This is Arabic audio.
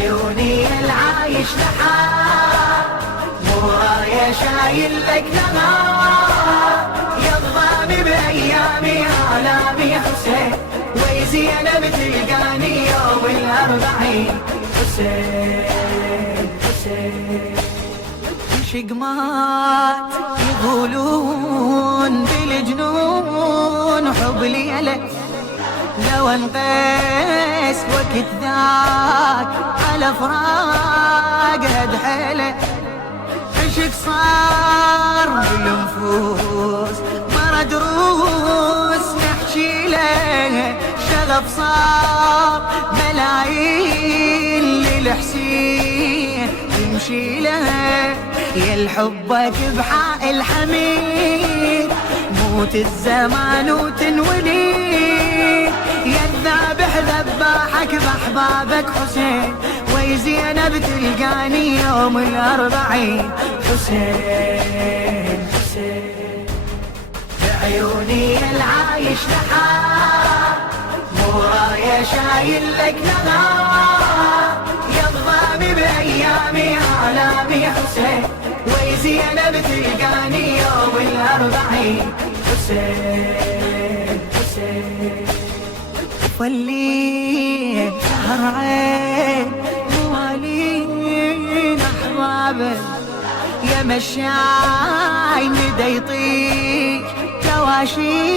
بعيوني العايش لحال، مو راية شايل لك نهار، يضغاني بأيامي آلامي حسين، ويزينب تلقاني يوم الأربعين. حسين حسين شقمات يقولون بالجنون حب ليلة، لو انقيس وقت ذاك على فراق هد حيله، عشق صار بالنفوس مرة دروس نحكي له، شغف صار ملايين للحسين تمشي له، يا الحبك بحائل حميد موت الزمان وتنولي، يا الذابح ذباحك بأحبابك حسين، ويزينب تلقاني يوم الأربعين. حسين حسين بعيوني العايش لحال، مو راية شايل لك نهار، يضغاني بأيامي آلامي حسين، ويزينب تلقاني يوم الأربعين. حسين حسين والليل سهر عين موالين أحبابه، يا مشاي ندى يطيق تواشي.